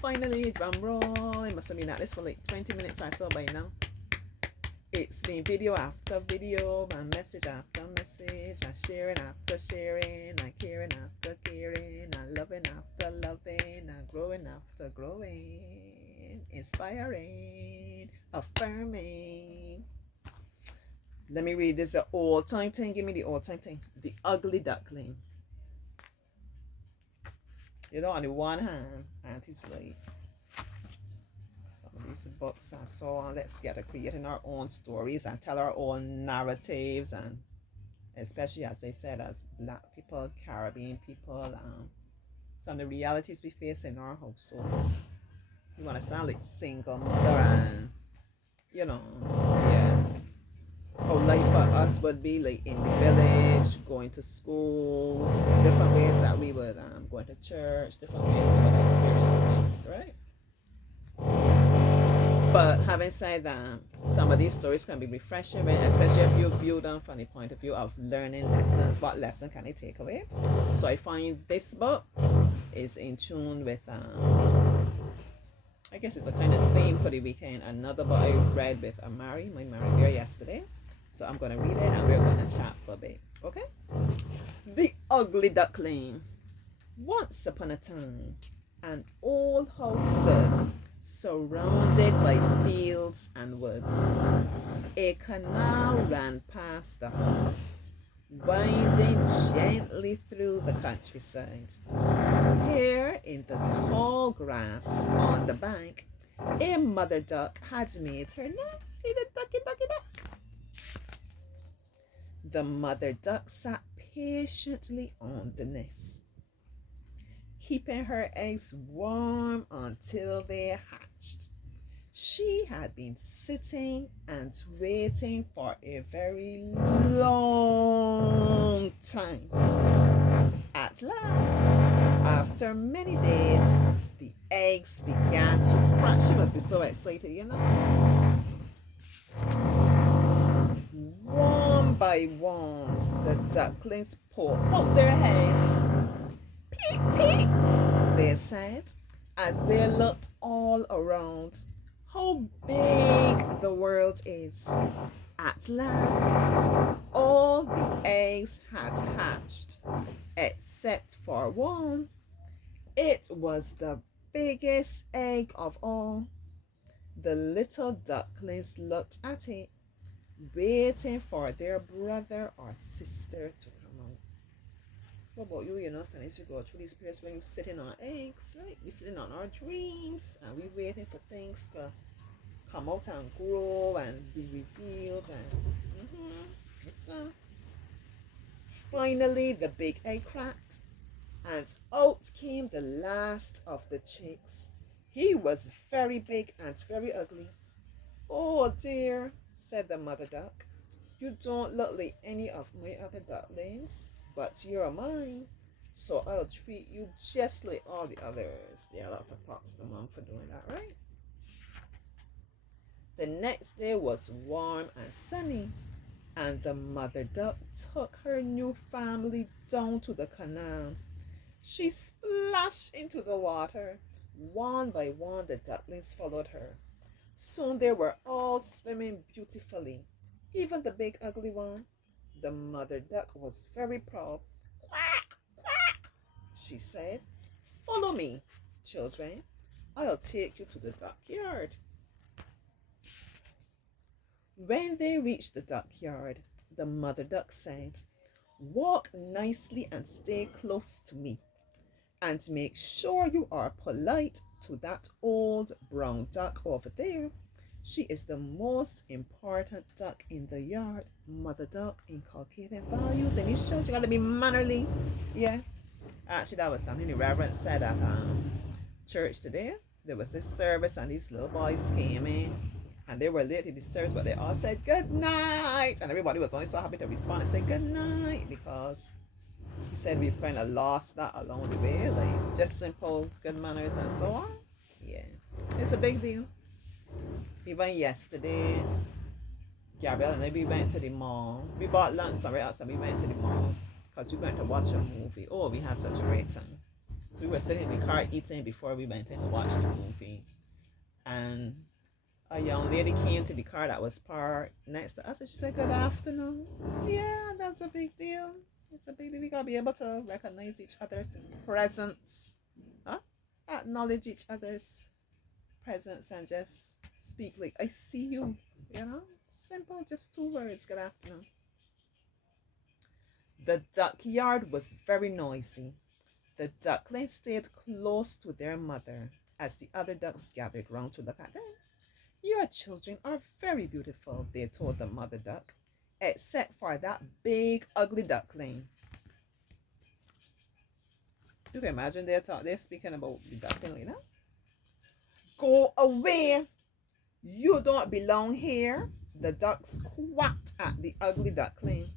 Finally, drum roll. It must have been at this for like 20 minutes or so by now. It's been video after video, and message after message, and sharing after sharing, and caring after caring, and loving after loving, and growing after growing, inspiring, affirming. Let me read this, the old time thing. Give me the old time thing. The ugly duckling. You know, on the one hand, Auntie's like, some of these books and so on, let's get to creating our own stories and tell our own narratives, and especially, as I said, as Black people, Caribbean people, some of the realities we face in our households. You understand, like single mother, and you know, yeah, how life for us would be like in the village, going to school, different ways that we would going to church, different ways we would experience things, right? But having said that, some of these stories can be refreshing, especially if you view them from the point of view of learning lessons. What lesson can I take away? So I find this book is in tune with, I guess it's a kind of theme for the weekend. Another book I read with my Mary Bear yesterday. So I'm going to read it and we're going to chat for a bit. Okay? The Ugly Duckling. Once upon a time, an old house stood surrounded by fields and woods. A canal ran past the house, winding gently through the countryside. Here, in the tall grass on the bank, a mother duck had made her nest. See the ducky, ducky, duck? The mother duck sat patiently on the nest, keeping her eggs warm until they hatched. She had been sitting and waiting for a very long time. At last, after many days, the eggs began to crack. She must be so excited, you know. One by one, the ducklings poked out their heads. Peep, peep, they said, as they looked all around. How big the world is. At last, all the eggs had hatched, except for one. It was the biggest egg of all. The little ducklings looked at it, waiting for their brother or sister to come out. What about you? You know, sometimes you go through this period when you're sitting on eggs, right? We're sitting on our dreams and we're waiting for things to come out and grow and be revealed. And so finally, the big egg cracked, and out came the last of the chicks. He was very big and very ugly. Oh dear, said the mother duck. You don't look like any of my other ducklings, but you're mine, so I'll treat you just like all the others. Yeah, lots of props to mom for doing that, right? The next day was warm and sunny, and the mother duck took her new family down to the canal. She splashed into the water. One by one, the ducklings followed her. Soon they were all swimming beautifully, even the big ugly one. The mother duck was very proud. Quack, quack, she said. Follow me, children. I'll take you to the duckyard. When they reached the duckyard, the mother duck said, walk nicely and stay close to me. And make sure you are polite to that old brown duck over there. She is the most important duck in the yard. Mother duck inculcating values in his children. You gotta be mannerly. Yeah. Actually, that was something the Reverend said at church today. There was this service and these little boys came in and they were late to the service, but they all said good night. And everybody was only so happy to respond and say good night, because he said we've kind of lost that along the way, like just simple good manners and so on. Yeah, it's a big deal. Even yesterday, Gabrielle and I, we went to the mall. We bought lunch somewhere else and we went to the mall because we went to watch a movie. Oh, we had such a great time. So we were sitting in the car eating before we went in to watch the movie. And a young lady came to the car that was parked next to us and she said, "Good afternoon." Yeah, that's a big deal. It's a big deal. We gotta be able to recognize each other's presence, huh? Acknowledge each other's presence and just speak like, "I see you," you know? Simple, just two words, "Good afternoon." The duckyard was very noisy. The ducklings stayed close to their mother as the other ducks gathered round to look at them. "Your children are very beautiful," they told the mother duck, "except for that big, ugly duckling." You can imagine they're speaking about the duckling like that. "Go away! You don't belong here," the ducks quacked at the ugly duckling.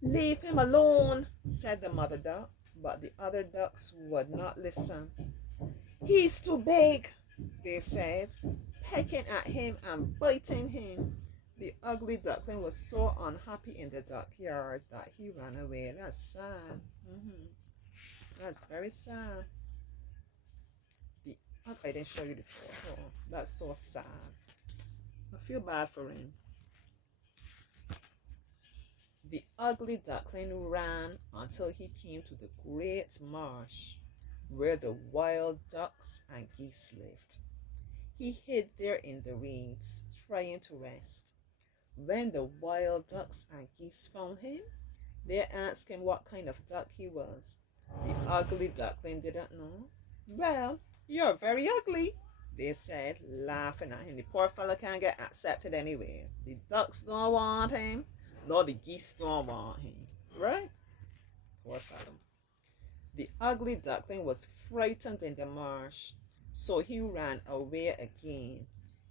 "Leave him alone," said the mother duck, but the other ducks would not listen. "He's too big," they said, pecking at him and biting him. The ugly duckling was so unhappy in the duckyard that he ran away. That's sad. That's very sad. The I didn't show you the photo. That's so sad. I feel bad for him. The ugly duckling ran until he came to the great marsh where the wild ducks and geese lived. He hid there in the reeds, trying to rest. When the wild ducks and geese found him, they asked him what kind of duck he was. The ugly duckling didn't know. "Well, you're very ugly," they said, laughing at him. The poor fellow can't get accepted anyway. The ducks don't want him, nor the geese don't want him. Right? Poor fellow. The ugly duckling was frightened in the marsh, so he ran away again.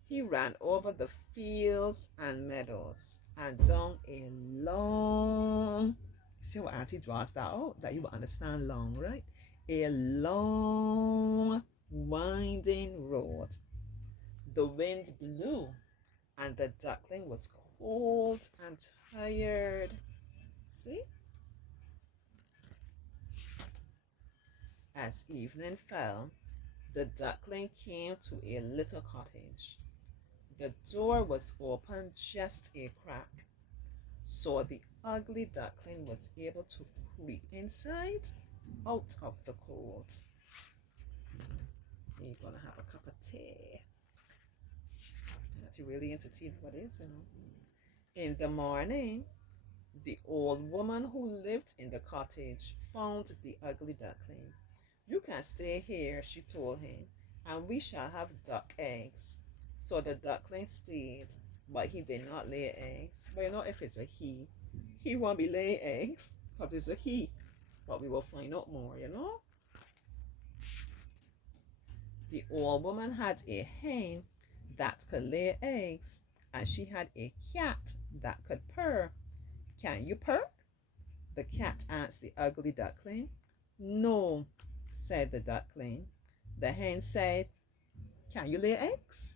He ran over the fields and meadows and down a long, see how Auntie draws that out, that you will understand long, right? A long, winding road. The wind blew, and the duckling was cold and tired. See? As evening fell, the duckling came to a little cottage. The door was open just a crack, so the ugly duckling was able to creep inside out of the cold. You're gonna have a cup of tea. That's really into tea, what is, you know. In the morning, the old woman who lived in the cottage found the ugly duckling. "You can stay here," she told him, "and we shall have duck eggs." So the duckling stayed, but he did not lay eggs. But you know, if it's a he won't be laying eggs because it's a he. But we will find out more, you know. The old woman had a hen that could lay eggs, and she had a cat that could purr. "Can you purr?" the cat asked the ugly duckling. "No," said the duckling. The hen said, "Can you lay eggs?"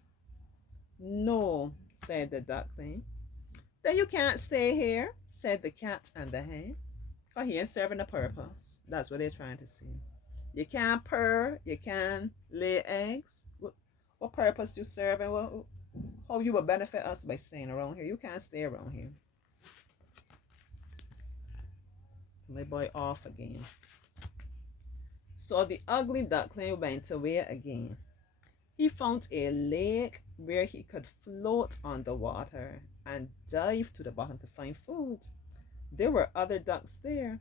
"No," said the duckling. "Then you can't stay here," said the cat and the hen. Oh, he ain't serving a purpose. That's what they're trying to say. You can't purr, you can't lay eggs. What purpose you serve and how you will benefit us by staying around here? You can't stay around here. My boy off again. So the ugly duckling went away again. He found a lake where he could float on the water and dive to the bottom to find food. There were other ducks there,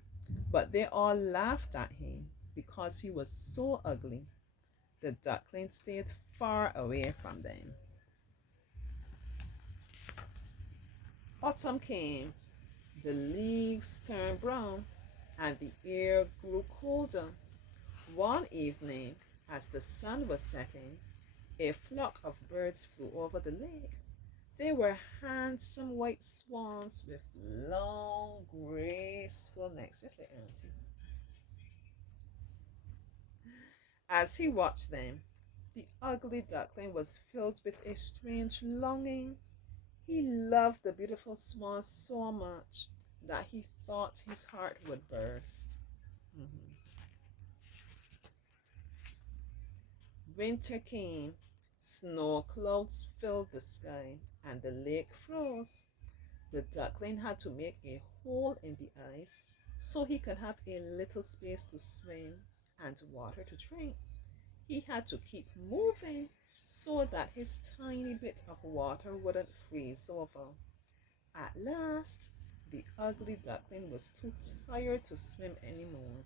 but they all laughed at him because he was so ugly. The duckling stayed far away from them. Autumn came. The leaves turned brown and the air grew colder. One evening, as the sun was setting, a flock of birds flew over the lake. They were handsome white swans with long, graceful necks, just like Auntie. As he watched them, the ugly duckling was filled with a strange longing. He loved the beautiful swans so much that he thought his heart would burst. Mhm. Winter came, snow clouds filled the sky, and the lake froze. The duckling had to make a hole in the ice so he could have a little space to swim and water to drink. He had to keep moving so that his tiny bit of water wouldn't freeze over. At last, the ugly duckling was too tired to swim anymore.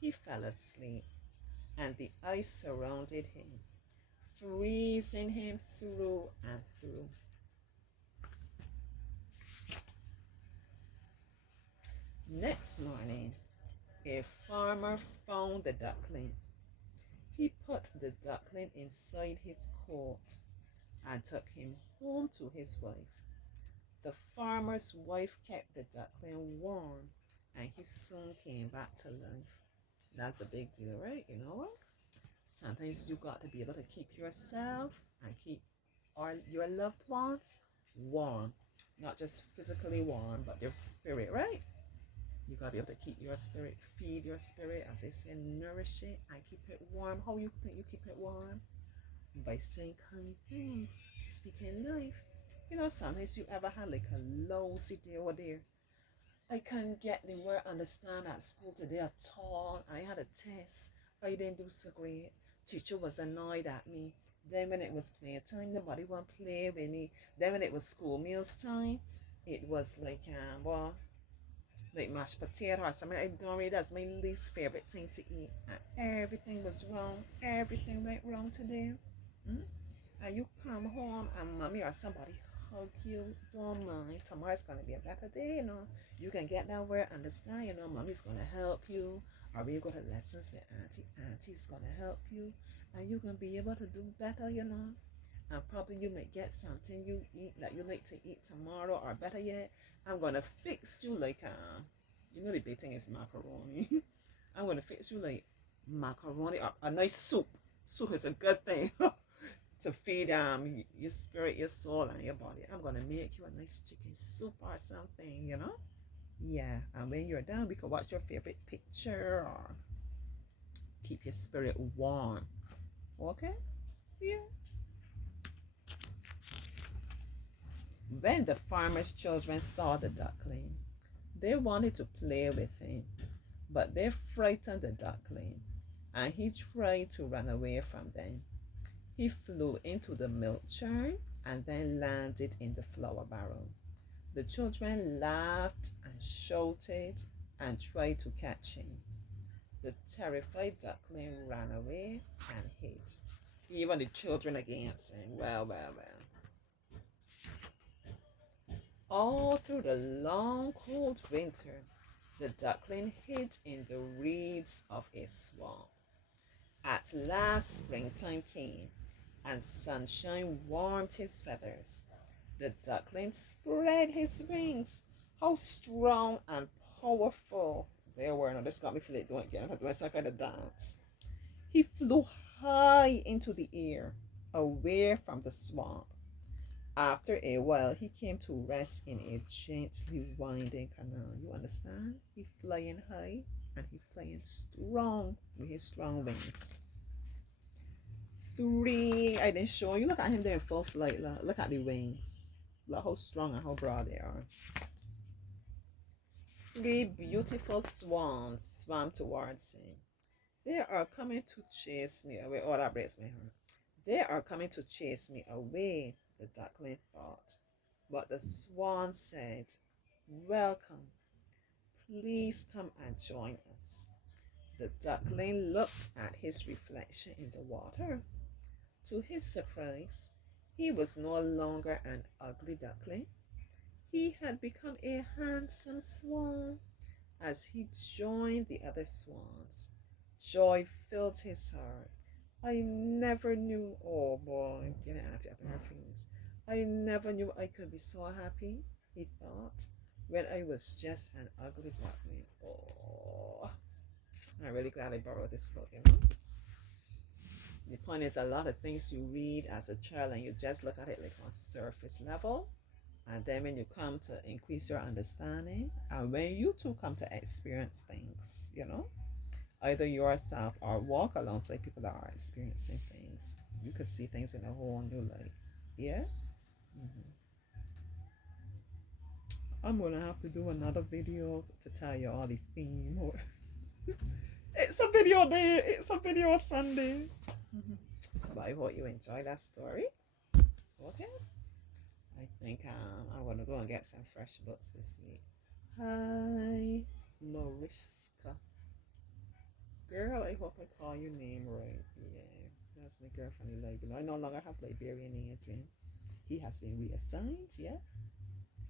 He fell asleep, and the ice surrounded him, freezing him through and through. Next morning, a farmer found the duckling. He put the duckling inside his coat and took him home to his wife. The farmer's wife kept the duckling warm, and he soon came back to life. That's a big deal, right? You know what? Sometimes you got to be able to keep yourself and keep your loved ones warm. Not just physically warm, but their spirit, right? You got to be able to keep your spirit, feed your spirit, as they say, nourish it and keep it warm. How you think you keep it warm? By saying kind things, speaking life. You know, sometimes you ever had like a lousy day or there. I couldn't get the word understand at school today at all. I had a test. I didn't do so great. Teacher was annoyed at me. Then when it was playtime, nobody want to play with me. Then when it was school meals time, it was like like mashed potato or something. I don't really, that's my least favorite thing to eat. And everything was wrong. Everything went wrong today. Mm? And you come home and mommy or somebody hug you, don't mind. Tomorrow's gonna be a better day, you know. You can get that word, understand, you know, mommy's gonna help you. Or we go to lessons with auntie, auntie's gonna help you. And you can be able to do better, you know. And probably you may get something you eat that you like to eat tomorrow, or better yet, I'm gonna fix you like you know the big thing is macaroni. I'm gonna fix you like macaroni or a nice soup. Soup is a good thing. To feed your spirit, your soul, and your body. I'm gonna make you a nice chicken soup or something, you know? Yeah, and when you're done, we can watch your favorite picture or keep your spirit warm. Okay? Yeah. When the farmer's children saw the duckling, they wanted to play with him, but they frightened the duckling, and he tried to run away from them. He flew into the milk churn and then landed in the flour barrel. The children laughed and shouted and tried to catch him. The terrified duckling ran away and hid. Even the children again saying, well, well, well. All through the long cold winter, the duckling hid in the reeds of a swamp. At last springtime came, and sunshine warmed his feathers. The duckling spread his wings. How strong and powerful they were. Now this got me feeling doing again. I'm doing some kind of dance. He flew high into the air, away from the swamp. After a while, he came to rest in a gently winding canal. You understand? He flying high and he flying strong with his strong wings. Three, I didn't show you. Look at him there in full flight. Look at the wings. Look how strong and how broad they are. Three beautiful swans swam towards him. They are coming to chase me away. Oh, that breaks my heart. They are coming to chase me away, the duckling thought. But the swan said, welcome. Please come and join us. The duckling looked at his reflection in the water. To his surprise, he was no longer an ugly duckling. He had become a handsome swan. As he joined the other swans, joy filled his heart. I never knew, oh boy, I'm getting auntie up in her feelings. I never knew I could be so happy, he thought, when I was just an ugly duckling. Oh, I'm really glad I borrowed this book, you know? The point is, a lot of things you read as a child and you just look at it like on surface level. And then when you come to increase your understanding, and when you too come to experience things, you know, either yourself or walk alongside people that are experiencing things, things. You could see things in a whole new light. Yeah. Hmm. I'm gonna have to do another video to tell you all the theme. It's a video day. It's a video Sunday. But I hope you enjoy that story. Okay. I think I'm gonna go and get some fresh books this week. Hi, Mariska. Girl, I hope I call your name right. Yeah, that's my girl from the Liberia. I no longer have Liberian Adrian. He has been reassigned, yeah.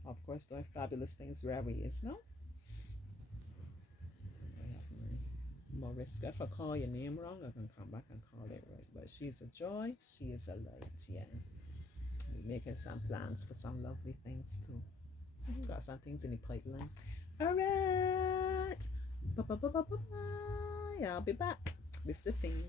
Of course, doing fabulous things wherever he is now. I have my Mariska. If I call your name wrong, I can come back and call it right. But she's a joy. She is a light, yeah. We're making some plans for some lovely things too. Got some things in the pipeline. All right. Bye. I'll be back with the thing.